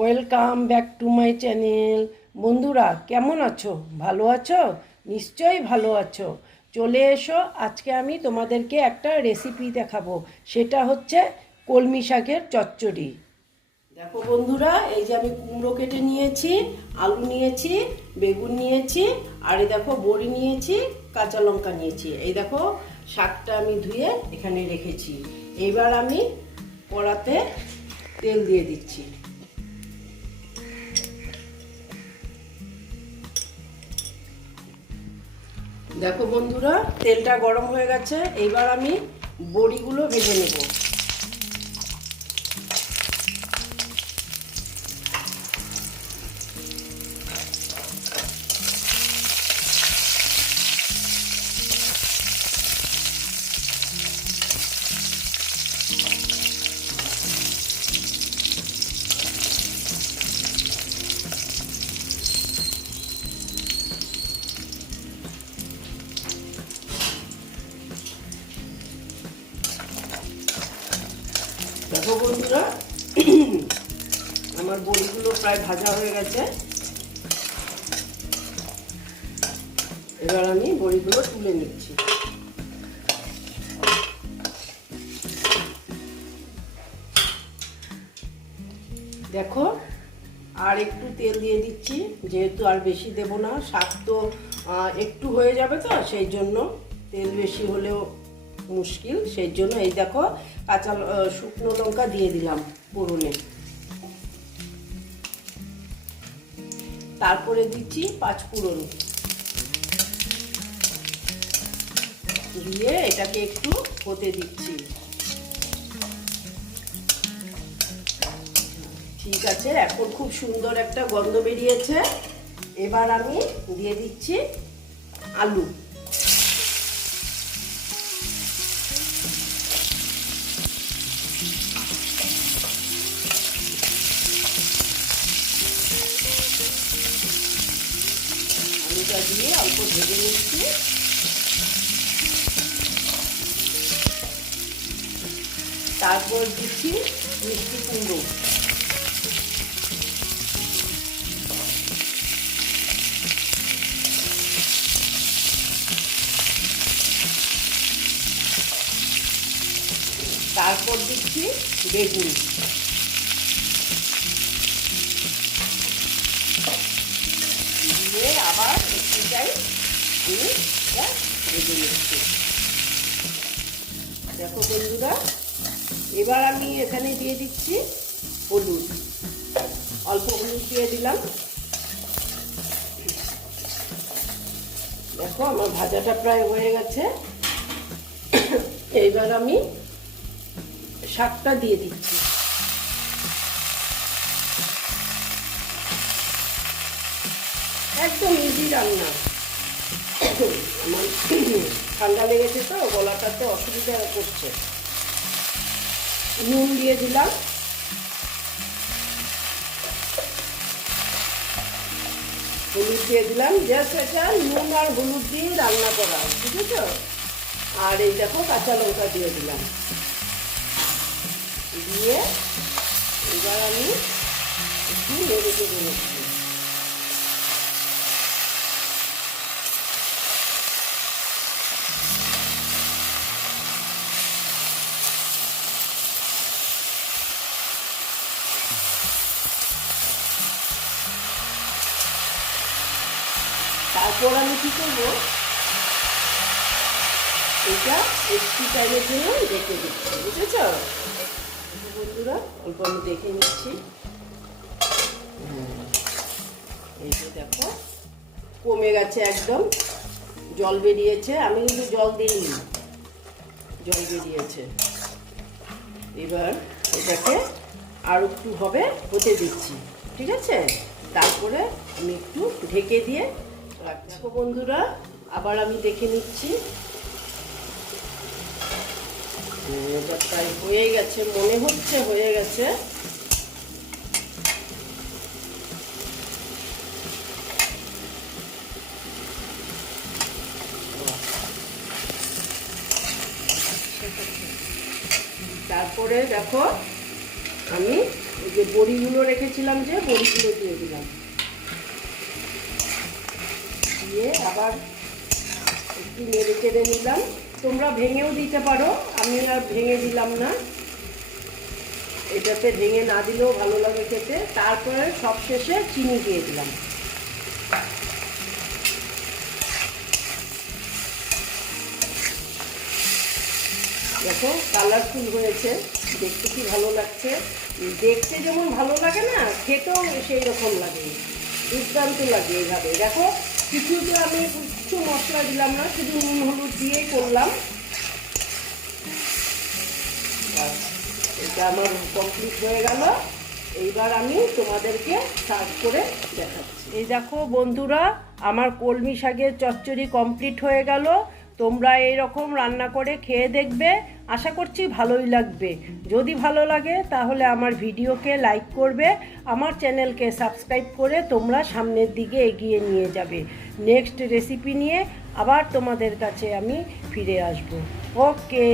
Welcome back to my channel বন্ধুরা, কেমন আছো? ভালো আছো? নিশ্চয়ই ভালো আছো। চলে এসো, আজকে আমি তোমাদেরকে একটা রেসিপি দেখাবো। সেটা হচ্ছে কলমি শাকের চচ্চড়ি। দেখো বন্ধুরা, এই যে আমি কুমড়ো কেটে নিয়েছি, আলু নিয়েছি, বেগুন নিয়েছি, আর এই দেখো বড়ি নিয়েছি, কাঁচা লঙ্কা নিয়েছি। এই দেখো, শাকটা আমি ধুয়ে এখানে রেখেছি। এবার আমি কড়াতে তেল দিয়ে দিচ্ছি। দেখো বন্ধুরা তেলটা গরম হয়ে গেছে এইবার আমি বড়িগুলো ভেজে নেব। দেখো বন্ধুরা, আমার বড়িগুলো প্রায় ভাজা হয়ে গেছে। এবার আমি বড়িগুলো তুলে নিচ্ছি। দেখো, আর একটু তেল দিয়ে দিচ্ছি, যেহেতু আর বেশি দেব না শাক তো একটু হয়ে যাবে তো, সেই জন্য তেল বেশি হলেও মুশকিল সেই জন্য এই দেখো কাঁচা শুকনো লঙ্কা দিয়ে দিলাম পুরনে তারপরে দিচ্ছি পাঁচ পুরন দিয়ে এটাকে একটু হতে দিচ্ছি। ঠিক আছে, এখন খুব সুন্দর একটা গন্ধ বেরিয়েছে। এবার আমি দিয়ে দিচ্ছি আলু। আলুটা দিয়ে অল্প ভেজে নিচ্ছি। তারপর দিচ্ছি মিষ্টি কুমড়ো। তারপর দিচ্ছি বেগুন। দিয়ে আবার একটু চাই আমি এটা ভেজে নিচ্ছি। দেখো বন্ধুরা, এবার আমি এখানে দিয়ে দিচ্ছি হলুদ। অল্প হলুদ দিয়ে দিলাম। দেখো, আমার ভাজাটা প্রায় হয়ে গেছে। এইবার আমি শাকটা দিয়ে দিচ্ছি। একদম ইজি রান্না। আমার ঠান্ডা লেগেছে তো গলাটাতে অসুবিধা করছে। নুন দিয়ে দিলাম। হলুদ দিয়ে দিলাম। জাস্ট এটা নুন আর হলুদ দিয়ে রান্না করা বুঝেছ আর এই দেখো, কাঁচা লঙ্কা দিয়ে দিলাম। দিয়ে এবার আমি একটু নেড়ে চেড়ে তারপর আমি কি করব? এটা একটু টাইমের জন্য রেখে দিচ্ছি, বুঝেছ? বন্ধুরা, অল্প আমি দেখে নিচ্ছি। এই যে দেখো, কমে গেছে একদম। জল বেরিয়েছে, আমি কিন্তু জল দিইনি। জল বেরিয়েছে। এবার এটাকে আর একটু হবে, হতে দিচ্ছি, ঠিক আছে? তারপরে আমি একটু ঢেকে দিয়ে রাখছি বন্ধুরা, আবার আমি দেখে নিচ্ছি। হয়ে গেছে, মনে হচ্ছে হয়ে গেছে। তারপরে দেখো, আমি এই যে বড়িগুলো রেখেছিলাম যে, বড়িগুলো দিয়ে দিলাম দিয়ে আবার একটু নেড়ে চেড়ে নিলাম। তোমরা ভেঙেও দিতে পারো, আমি আর ভেঙে দিলাম না। এটাতে ভেঙে না দিলেও ভালো লাগে খেতে। তারপরে সব শেষে চিনি দিয়ে দিলাম। দেখো কালারফুল হয়েছে। দেখতে কি ভালো লাগছে? দেখতে যেমন ভালো লাগে না, খেতেও সেই রকম লাগে। দুর্দান্ত লাগে এইভাবে দেখো কিছু তো আমি কিছু মশলা দিলাম না, শুধু নুন, হলুদ দিয়েই করলাম। এটা আমার কমপ্লিট হয়ে গেল। এইবার আমি তোমাদেরকে সার্ভ করে দেখাচ্ছি। এই দেখো বন্ধুরা, আমার কলমি শাকের চচ্চড়ি কমপ্লিট হয়ে গেল। তোমরা এই রকম রান্না করে খেয়ে দেখবে। আশা করছি ভালোই লাগবে। যদি ভালো লাগে, তাহলে আমার ভিডিওকে লাইক করবে, আমার চ্যানেলকে সাবস্ক্রাইব করে তোমরা সামনের দিকে এগিয়ে নিয়ে যাবে। নেক্সট রেসিপি নিয়ে আবার তোমাদের কাছে আমি ফিরে আসব। ওকে।